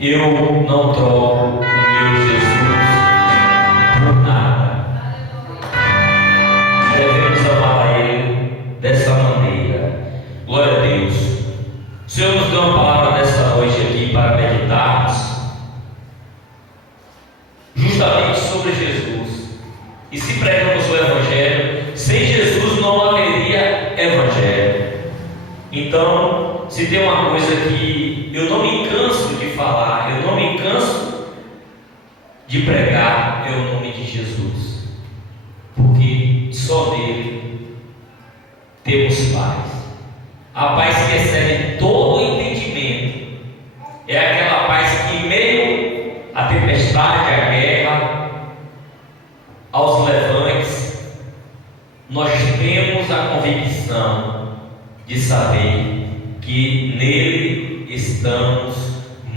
Eu não troco o meu Jesus por nada. Devemos amar a Ele dessa maneira. Glória a Deus. O Senhor nos deu uma palavra nessa noite aqui para meditarmos justamente sobre Jesus. E se pregamos o Evangelho, sem Jesus não haveria Evangelho. Então, se tem uma coisa que eu não me canso de falar, eu não me canso de pregar, é o nome de Jesus, porque só nele temos paz. A paz que excede todo o entendimento é aquela paz que, em meio à tempestade, à guerra, aos levantes, nós temos a convicção de saber que nele estamos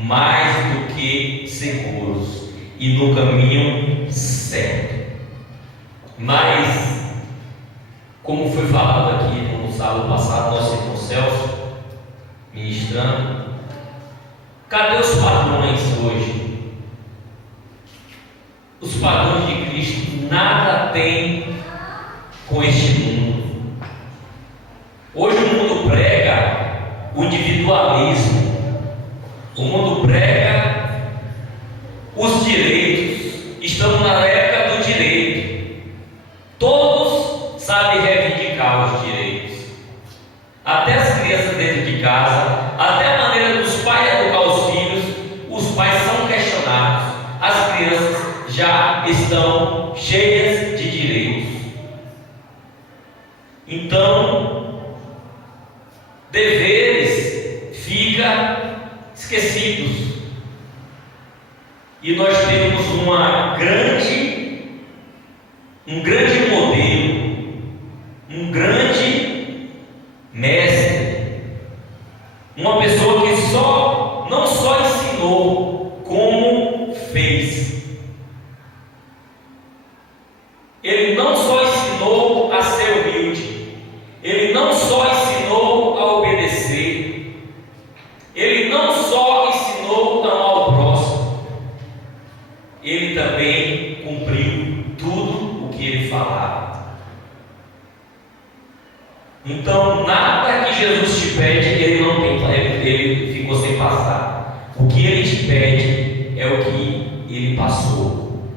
mais do que seguros e no caminho certo. Mas, como foi falado aqui no sábado passado, nosso irmão Celso ministrando, cadê os padrões hoje? Os padrões de Cristo nada tem com este mundo. Hoje o mundo prega o individualismo, o mundo prega os direitos. Estamos na época do direito. Todos sabem reivindicar os direitos, até as crianças dentro de casa, até a maneira dos pais educar os filhos. Os pais são questionados, as crianças já estão cheias de direitos. Então, deveres ficam esquecidos, e nós temos um grande modelo, um grande mestre, uma pessoa que não só ensinou, como fez. Ele não só ensinou a ser humilde, ele não só ensinou a obedecer, ele não só ensinou a amar o próximo, ele também cumpriu tudo o que ele falava. Então, nada que Jesus te pede, ele não tem, ele ficou sem passar. O que ele te pede é o que ele passou.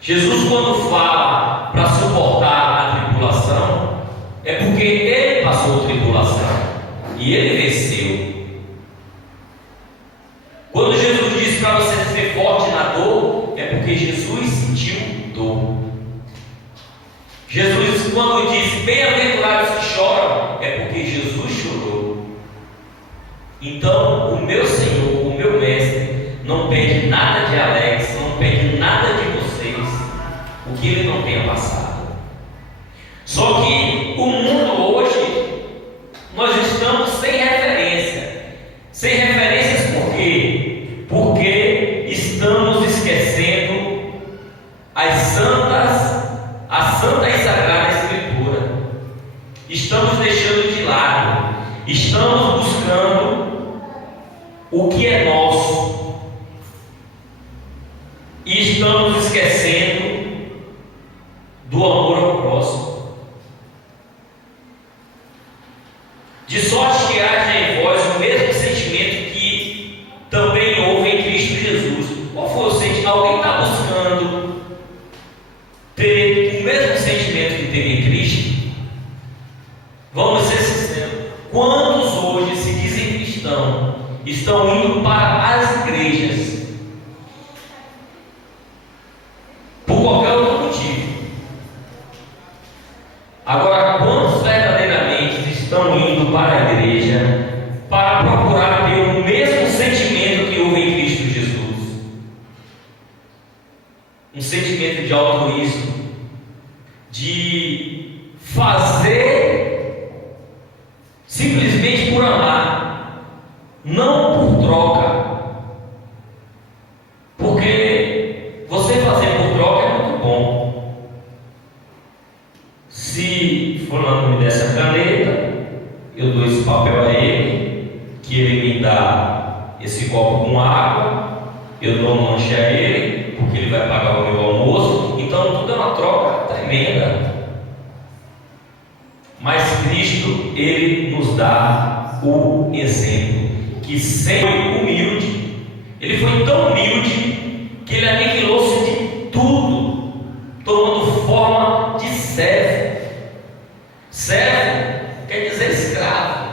Jesus, quando fala para suportar a tribulação, é porque ele passou tribulação e ele venceu. Quando Jesus diz para você ser forte na dor, é porque Jesus sentiu dor. Jesus, quando diz bem-aventurados que choram, é porque Jesus chorou. Então, o meu Senhor, o meu Mestre, não pede nada de Alex, não pede nada de vocês, o que ele não tenha passado. Só que o mundo hoje, nós estamos sem referência. Sem referências por quê? Porque estamos esquecendo a santa e sagrada Escritura. Estamos deixando de lado. Estamos buscando o que é nosso. E estamos esquecendo do amor ao próximo. De sorte que haja em vós o mesmo sentimento que também houve em Cristo Jesus. Qual foi o sentimento? Alguém está buscando ter o mesmo sentimento que teve em Cristo? Vamos ser sinceros. Quantos hoje se dizem cristãos estão indo para as igrejas por qualquer outro motivo? Agora, quantos verdadeiramente estão indo para a igreja para procurar ter o mesmo sentimento que houve em Cristo Jesus? Um sentimento de altruísmo, de fazer simplesmente por amar, não por troca. Porque você fazer por troca é muito bom. Se fulano me der essa caneta, eu dou esse papel a ele, que ele me dá esse copo com água, eu dou um lanche a ele, porque ele vai pagar o meu almoço. Então tudo é uma troca tremenda. Mas Cristo, Ele nos dá o exemplo, que sempre foi humilde. Ele foi tão humilde que Ele aniquilou-se de tudo, tomando forma de servo. Servo quer dizer escravo.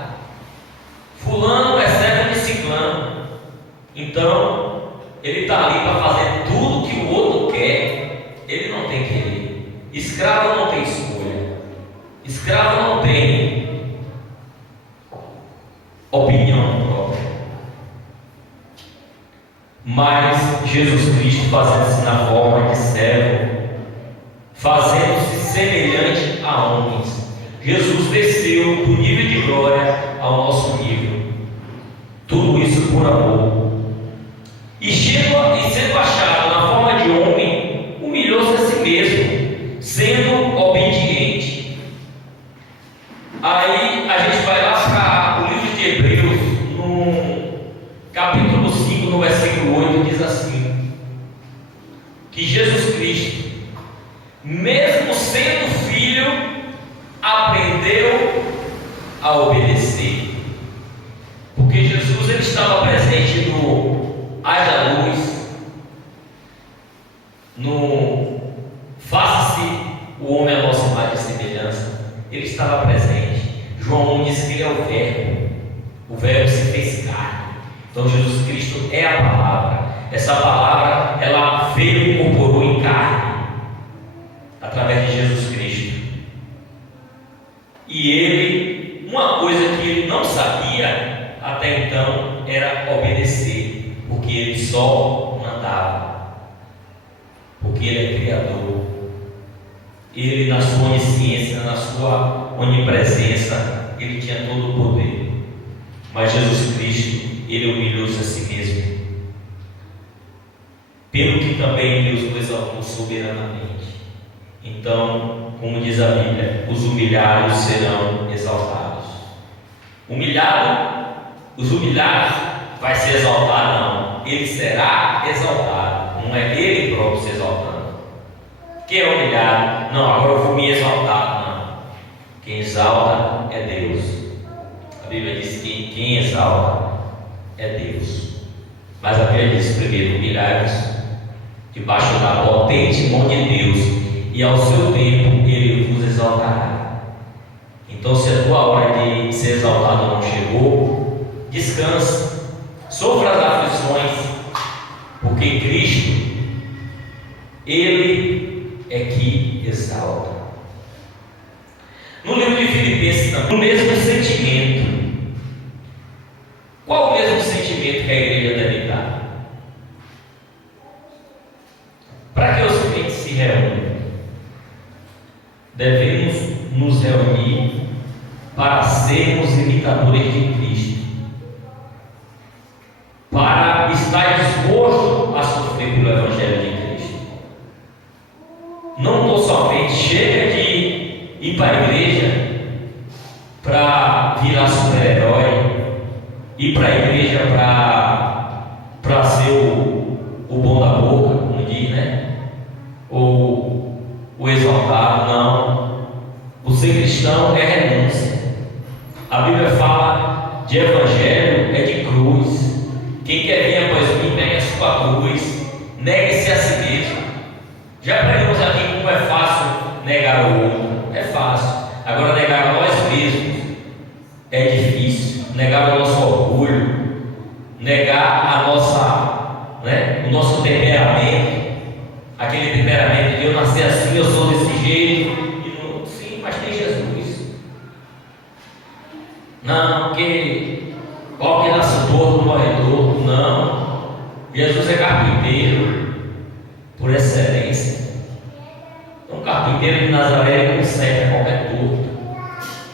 Fulano é servo de ciclano. Então, ele está ali para fazer tudo que o outro quer. Ele não tem querer. Escravo não tem escolha. Escravo não tem opinião própria. Mas Jesus Cristo, fazendo-se na forma de servo, fazendo-se semelhante a homens, Jesus desceu do nível de glória ao nosso nível. Tudo isso por amor. E sendo achado na forma de homem, humilhou-se a si mesmo, sendo obediente. Aí a gente vai lá para o livro de Hebreus, no capítulo 5, no versículo 8, diz assim: que Jesus Cristo, mesmo sendo filho, aprendeu a obedecer. Porque Jesus, ele estava presente no haja luz, no faça-se o homem a nossa imagem e semelhança. Ele estava presente. João 1 diz que ele é o verbo se fez carne. Então Jesus Cristo é a palavra. Essa palavra, ela veio e incorporou em carne através de Jesus Cristo. E ele, uma coisa que ele não sabia até então era obedecer, porque ele só mandava, porque ele é Criador. Ele, na sua onisciência, na sua onipresença, ele tinha todo o poder. Mas Jesus Cristo, ele humilhou-se a si mesmo, pelo que também Deus o exaltou soberanamente. Então, como diz a Bíblia, os humilhados serão exaltados. Os humilhados vai ser exaltado, não. Ele será exaltado. Não é ele próprio se exaltando. Quem é humilhado? Não, agora eu vou me exaltar. Não. Quem exalta é Deus. A Bíblia diz que quem exalta é Deus. Mas a Bíblia diz primeiro: humilhai-vos debaixo da potente mão de Deus, e ao seu tempo Ele vos exaltará. Então, se a tua hora de ser exaltado não chegou, descansa, sofra as aflições, porque Cristo, Ele é que exalta. No livro de Filipenses também, o mesmo sentimento. Qual o mesmo sentimento que a igreja deve dar? Para que os crentes se reúnem? Devemos nos reunir para sermos imitadores de Cristo, para estar disposto a sofrer pelo Evangelho de Cristo. Não tão somente chega de ir para a igreja para virar super-herói, ir para a igreja para ser o bom da boca, como diz, né? Ou o exaltado. Não. O ser cristão é renúncia. A Bíblia fala de evangelho, é de cruz. Quem quer vir após mim, pegue a sua cruz, negue-se a si mesmo. Já aprendemos aqui como é fácil negar o outro. É fácil. Agora, negar a nós mesmos é difícil. Negar o nosso orgulho, negar a nossa, o nosso temperamento, aquele temperamento de eu nasci assim, eu sou desse jeito. Sim, mas tem Jesus. Não, porque qual que nasce torto morre torto. Não, Jesus é carpinteiro por excelência. Um carpinteiro de Nazaré conserta qualquer torto.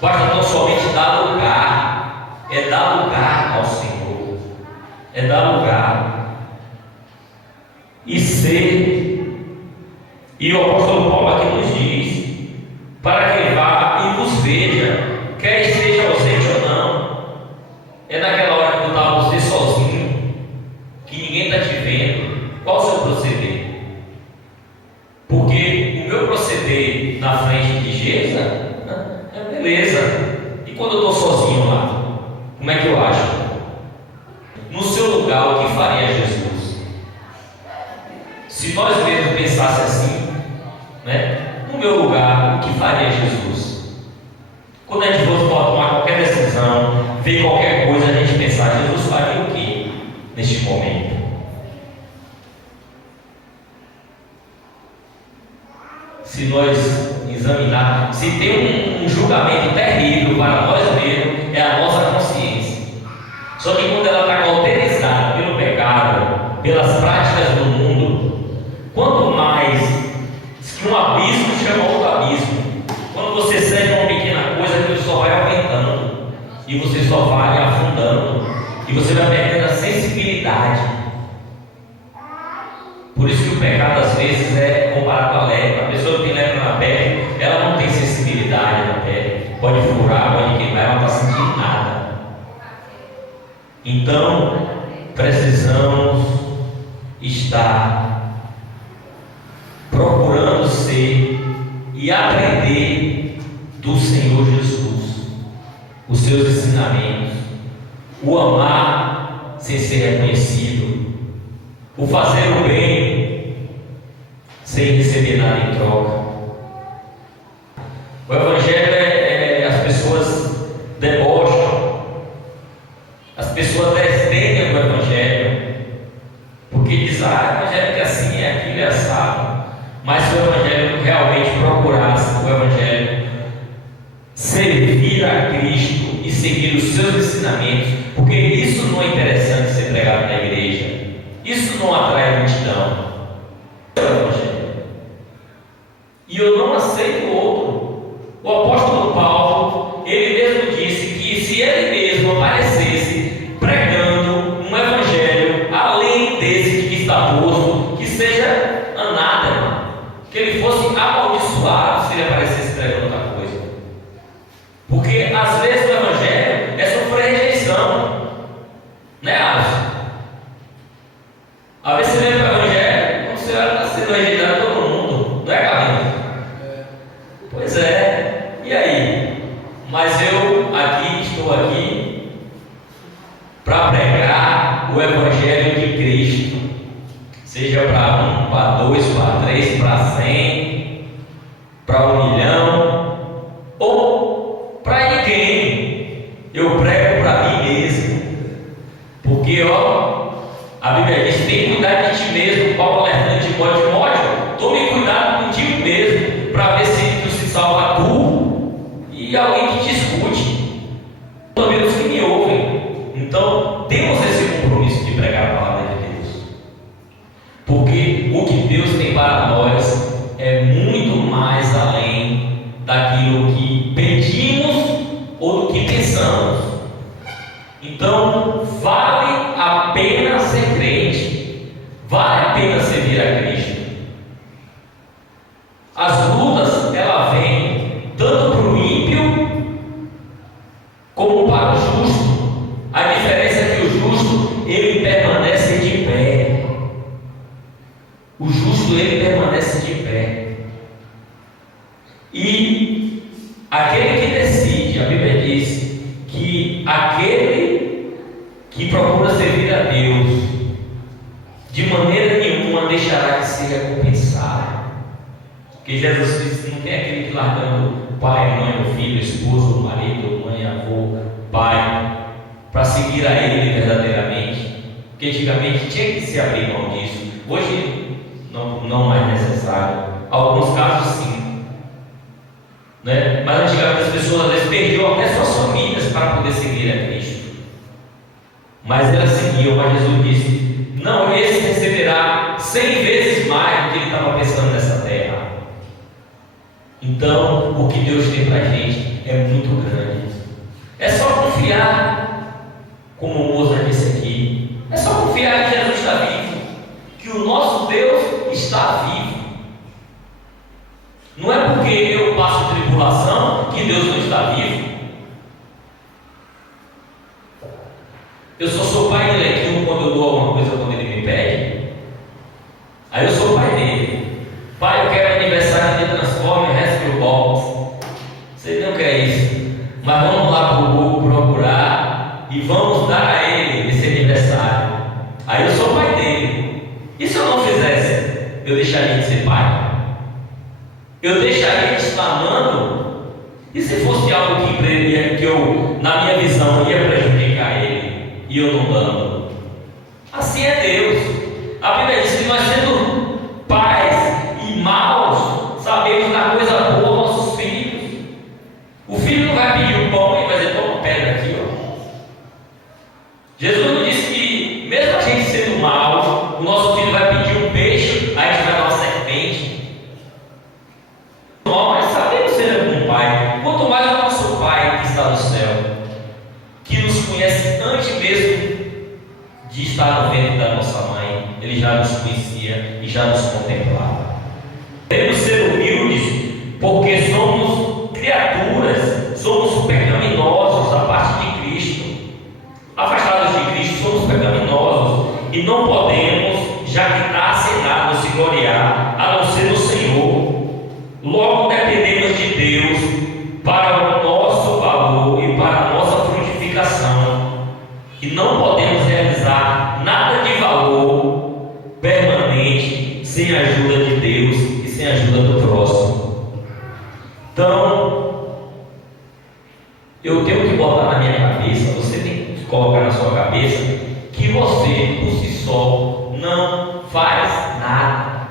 Basta tão somente dar lugar. É dar lugar ao Senhor. É dar lugar. E ser. E o apóstolo Paulo aqui nos diz: para que vá e nos veja, quer esteja ausente ou não. É naquela hora que tu estava você sozinho, Porque o meu proceder na frente de Jesus é beleza. E quando eu estou sozinho lá, como é que eu acho? No seu lugar, o que faria Jesus? Se nós mesmos pensássemos assim, no meu lugar, o que faria Jesus? Quando a gente for tomar qualquer decisão, ver qualquer coisa, a gente pensar, Jesus faria o que neste momento? Se nós examinarmos, se tem um julgamento terrível para nós mesmos, é a nossa consciência. Só que quando ela está cauterizada pelo pecado, pelas práticas do mundo, quanto mais que um abismo chama outro abismo. Quando você segue uma pequena coisa, aquilo só vai aumentando, e você só vai afundando, e você vai perdendo a sensibilidade. Por isso que o pecado às vezes é comparado com a lepra. A pessoa que tem lepra na pele, ela não tem sensibilidade na pele. Pode furar, pode queimar, ela não está sentindo nada. Então, precisamos estar procurando ser e aprender do Senhor Jesus, os seus ensinamentos, o amar sem ser reconhecido, o fazer o bem sem receber nada em troca. O Evangelho as pessoas debocham, as pessoas desdenham do Evangelho, porque diz, o Evangelho é assim, é aquilo, é assado. Mas se o Evangelho realmente procurasse, o Evangelho servir a Cristo e seguir os seus ensinamentos, porque isso não é interessante ser pregado na igreja, isso não atrai multidão. E eu não aceito outro. O apóstolo Paulo, ele mesmo disse que se ele mesmo aparecesse pregando um evangelho além desse que está posto, que seja anátema, que ele fosse amaldiçoado se ele aparecesse pregando outra coisa. Porque às vezes o evangelho é sofrer rejeição, né, Alisson? Às vezes você vem para o Evangelho, quando você olha, está sendo rejeitado todo mundo, não é, Carlinhos? Pois é, e aí? Mas eu estou aqui para pregar o Evangelho de Cristo, seja para 1, para 2, para 3, para 100, para 1 milhão, ou para ninguém. Eu prego para mim mesmo, porque a Bíblia diz: tem cuidado de ti mesmo. Paulo alertando Timóteo: tome cuidado contigo mesmo, para ver se tu se salva tu e alguém que te escute, pelo menos que me ouvem. Então temos esse compromisso de pregar a palavra de Deus, porque o que Deus tem para nós é muito mais além daquilo que pedimos ou do que pensamos. Então vale a pena ser crente, vale a pena servir a Cristo. As lutas, ela vem tanto para o ímpio como para o justo. A diferença é que o justo, ele permanece de pé. O justo, ele permanece de pé. E aquele que decide, a Bíblia diz que aquele que procura servir a Deus, de maneira nenhuma deixará de ser recompensado. Porque Jesus disse: não tem aquele que largando pai, mãe, filho, esposo, marido, mãe, avô, pai, para seguir a Ele verdadeiramente. Porque antigamente tinha que se abrir mão disso. Hoje não mais necessário. Alguns casos sim, né? Mas antigamente as pessoas às vezes perdiam até suas famílias para poder seguir a Cristo. Mas elas seguiam, mas Jesus disse: não, esse receberá 100 vezes mais do que ele estava pensando nessa terra. Então, o que Deus tem para a gente é muito grande. É só confiar, como o Mozart disse aqui, é só confiar que Jesus está vivo, que o nosso Deus está vivo. Não é porque eu passo tribulação que Deus não está vivo. Eu só sou pai de Lequinho quando eu dou alguma coisa quando ele me pede. Aí eu sou pai dele. Pai, eu quero aniversário de Transforme, Rescue Box. Você não quer isso, mas vamos lá para o Google procurar e vamos dar a ele esse aniversário. Aí eu sou o pai dele. E se eu não fizesse, eu deixaria de ser pai? Eu deixaria de estar amando? E se fosse algo que eu, na minha visão, ia prejudicar ele e eu não dando? Assim é Deus. A Bíblia diz que nós, sendo pais e maus, sabemos dar coisa boa aos nossos filhos. O filho não vai pedir o pão e vai dizer: toma pedra aqui, ó. Jesus não disse que, mesmo a gente sendo mau, o nosso filho vai pedir um peixe, aí a gente vai dar uma serpente. Nós sabemos ser um bom pai, quanto mais o nosso Pai que está no céu, que nos conhece antes mesmo de estar no ventre da nossa mãe. Ele já nos conhecia e já nos contemplava. Devemos ser humildes, porque somos criaturas, somos pecaminosos à parte de Cristo. Afastados de Cristo, somos pecaminosos e não podemos jactar-se em nada, se gloriar, a não ser no Senhor. Logo dependemos de Deus para o nosso valor e para a nossa frutificação, e não podemos realizar nada de valor permanente sem a ajuda de Deus e sem a ajuda do próximo. Então, eu tenho que botar na minha cabeça, você tem que colocar na sua cabeça, que você por si só não faz nada.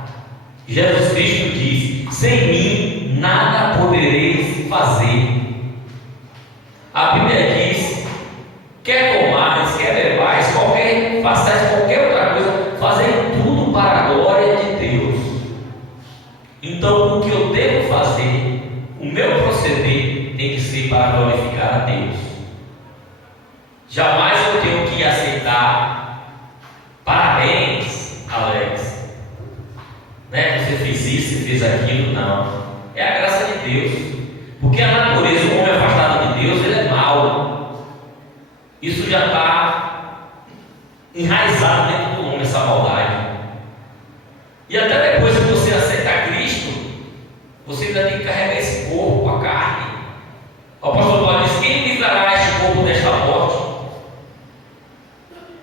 Jesus Cristo diz: sem mim nada podereis fazer. A Bíblia diz: quer comais, quer bebais, façais qualquer outra coisa, fazei tudo para a glória de Deus. Então, o que eu devo fazer, o meu proceder, tem que ser para glorificar a Deus. Jamais eu tenho que aceitar: parabéns, Alex, né? Você fez isso, você fez aquilo. Não, é a graça de Deus, porque a natureza, o homem afastado de Deus, ele é mau. Isso já está enraizado dentro do homem, essa maldade. E até depois que você aceita Cristo, você ainda tem que carregar esse corpo, a carne. O apóstolo Paulo diz: quem livrará este corpo desta morte?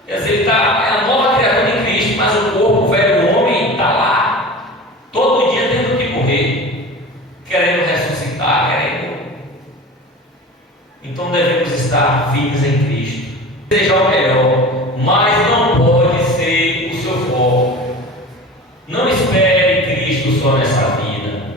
Quer dizer, é a nova criatura em Cristo, mas o corpo, o velho homem, está lá, todo dia tendo que morrer, querendo ressuscitar, querendo. Então devemos estar firmes em Cristo. Seja o melhor, mas não pode ser o seu foco. Não espere Cristo só nessa vida.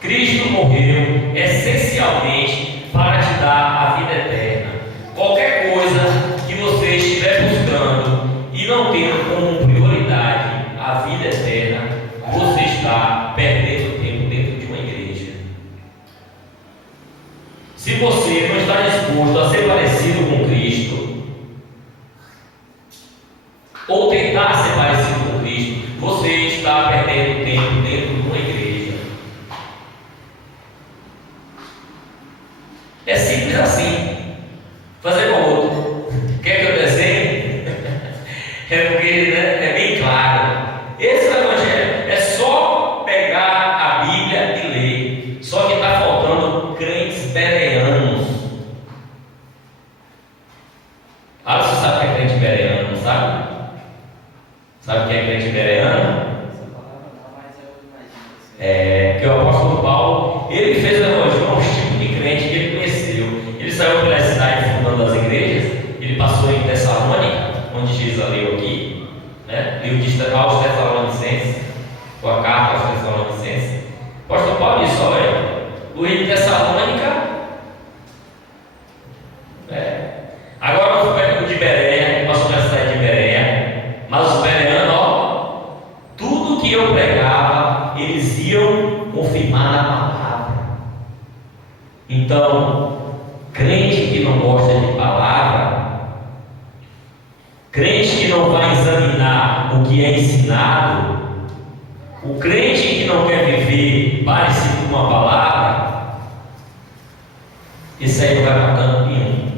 Cristo morreu essencialmente para te dar a vida eterna. Qualquer coisa que você estiver buscando e não tendo como prioridade a vida eterna, você está perdendo tempo dentro de uma igreja. Se você não está disposto a ser parecido com Cristo, ou tentar ser parecido com Cristo, você está perdendo tempo dentro de uma igreja. É simples assim. Fazer com o outro. Quer que eu desenhe? É porque, né, é bem claro. Esse é o Evangelho. É só pegar a Bíblia e ler. Só que está faltando crentes bereanos. Ah, você sabe o que é crente bereano, não sabe? Sabe o que é crente bereano? Que o apóstolo Paulo, ele fez o evangelho a um tipo de crente que ele conheceu. Ele saiu pela cidade fundando as igrejas. Ele passou em Tessalônica, onde Jesus leu aqui, né? Livro aos Tessalonicenses, com a carta aos Tessalonicenses. O apóstolo Paulo disse: olha, o rei de Tessalônica, agora o de Bereia, passou na cidade de Bereia, mas os bereanos, tudo que eu pregava, eles iam confirmar na palavra. Então, crente que não gosta de palavra, crente que não vai examinar o que é ensinado, o crente que não quer viver parecido com a palavra, esse aí não vai matando nenhum.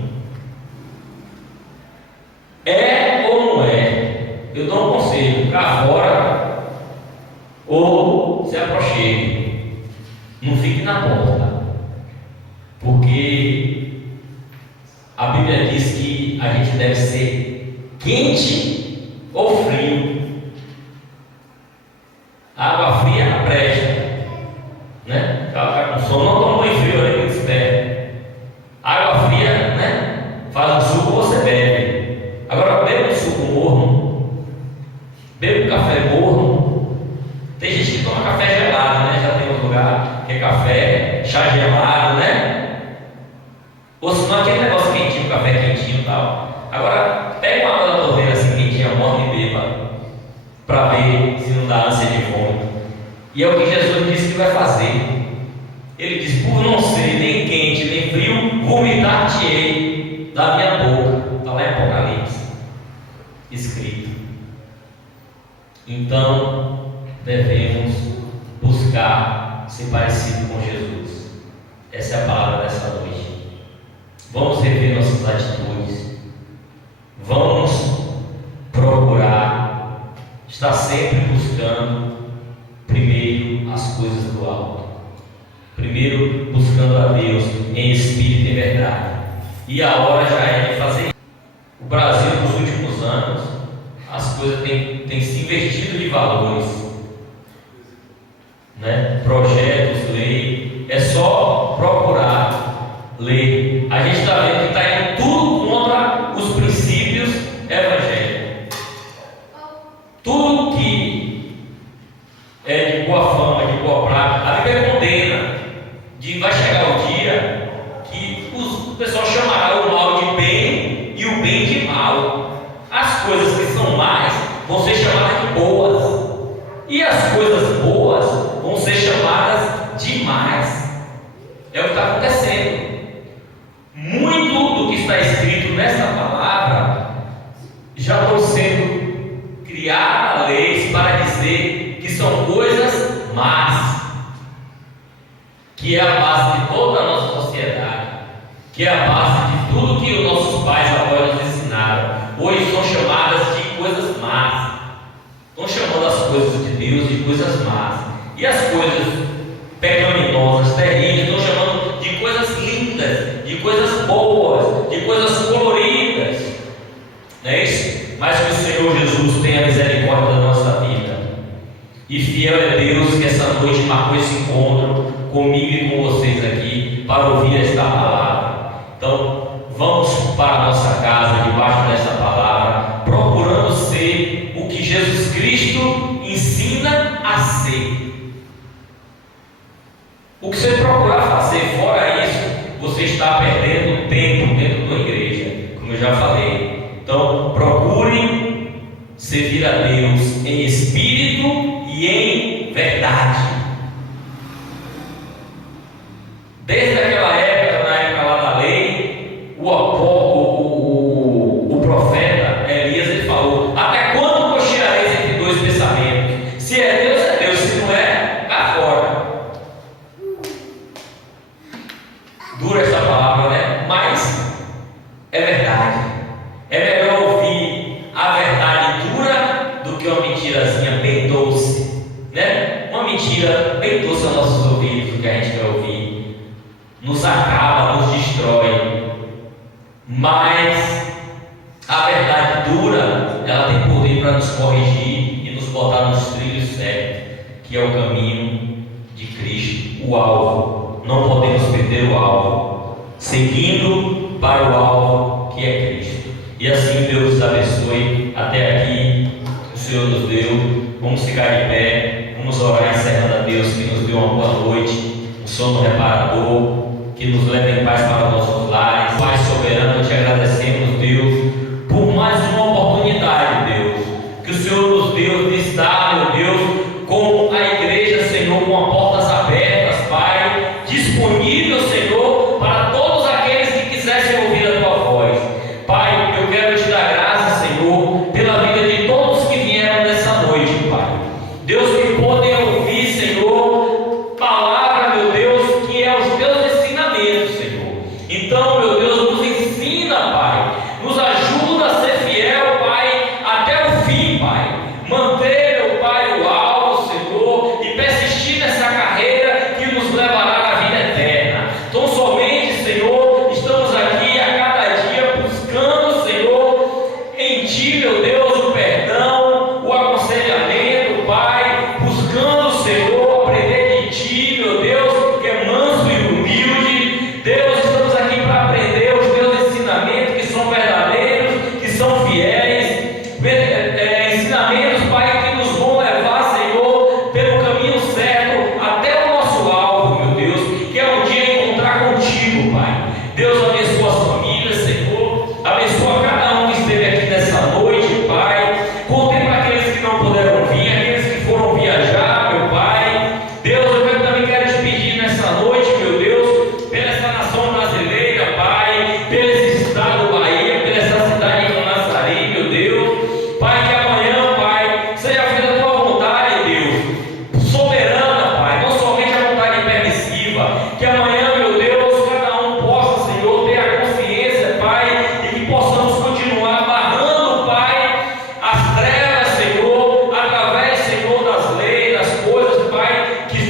É ou não é? Eu dou um conselho: para fora, ou se aproxime, não fique na porta, porque a Bíblia diz que a gente deve ser quente ou frio. A água fria não presta, né? Ela está com sono, não toma banho frio, aí que espera. Água fria, né? Faz um suco, você bebe. Agora bebe um suco morno, bebe um café morno. Tem gente que toma café gelado, né? Já tem um lugar que é café, chá gelado, né? Ou senão aquele negócio quentinho, café quentinho e tal. Agora pega uma água da torneira assim quentinha, morna e beba, para ver se não dá ânsia de vômito. E é o que Jesus disse que vai fazer. Ele diz: por não ser nem quente nem frio, vomitar-te-ei da minha boca. Está lá em Apocalipse escrito. Então devemos buscar ser parecido com Jesus. Essa é a palavra dessa noite. Vamos rever nossas atitudes. Vamos procurar estar sempre buscando primeiro as coisas do alto. Primeiro buscando a Deus em espírito e verdade. E a hora já é de fazer isso. O Brasil, nos últimos anos, as coisas têm se investido de valores, né? Projetos, lei. É só procurar ler. A gente está vendo que está indo tudo contra os princípios evangélicos. Tudo que é de boa fama, de boa prática, a Bíblia condena. Vai chegar o dia que o pessoal chamará o mal de bem e o bem de mal. As coisas que são más vão ser chamadas de boas, e as coisas boas vão ser chamadas de más. É o que está acontecendo. Muito do que está escrito nessa palavra já estão sendo criadas leis para dizer que são coisas más, que é a base de toda a nossa sociedade, que é a base de tudo que os nossos pais e avós nos ensinaram. Hoje são chamadas de coisas más. Estão chamando as coisas de Deus de coisas más, e as coisas pecaminosas, terríveis, estão chamando de coisas lindas, de coisas boas, de coisas coloridas. Não é isso? Mas que o Senhor Jesus tenha misericórdia da nossa vida. E fiel é Deus que essa noite marcou esse encontro comigo e com vocês aqui para ouvir esta palavra. Então vamos para a nossa casa debaixo desta palavra, procurando ser o que Jesus Cristo ensina a ser. O que você procurar fazer fora isso, você está perdendo tempo dentro da igreja, como eu já falei. Então procure servir a Deus em espírito e em verdade. Desde aquela época, na época lá da lei, o profeta Elias, ele falou: até quando cocheareis entre dois pensamentos? Se é Deus, se não é, cá fora. Dura essa palavra, né? Mas é verdade. É melhor ouvir a verdade dura do que uma mentirazinha bem doce, né? Uma mentira bem doce aos nossos ouvidos, do que a gente quer ouvir. Nos acaba, nos destrói. Mas a verdade dura, ela tem poder para nos corrigir e nos botar nos trilhos certos, que é o caminho de Cristo, o alvo. Não podemos perder o alvo, seguindo para o alvo que é Cristo. E assim Deus nos abençoe. Até aqui o Senhor nos deu. Vamos ficar de pé, vamos orar encerrando a Deus que nos deu uma boa noite, um sono reparador, que nos leve em paz para os nossos lares. Pai soberano, te agradecemos, Deus, por mais uma oportunidade, Deus, que o Senhor nos deu de estar, meu Deus, com a igreja, Senhor, com portas abertas, Pai, disponível, Senhor, para todos aqueles que quisessem ouvir a Tua voz. Pai, eu quero te dar graças, Senhor, pela vida de todos que vieram nessa noite, Pai. Deus, que podem ouvir, Senhor, palavra, meu Deus, que é os Teus ensinamentos, Senhor. Então,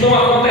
estão acontecendo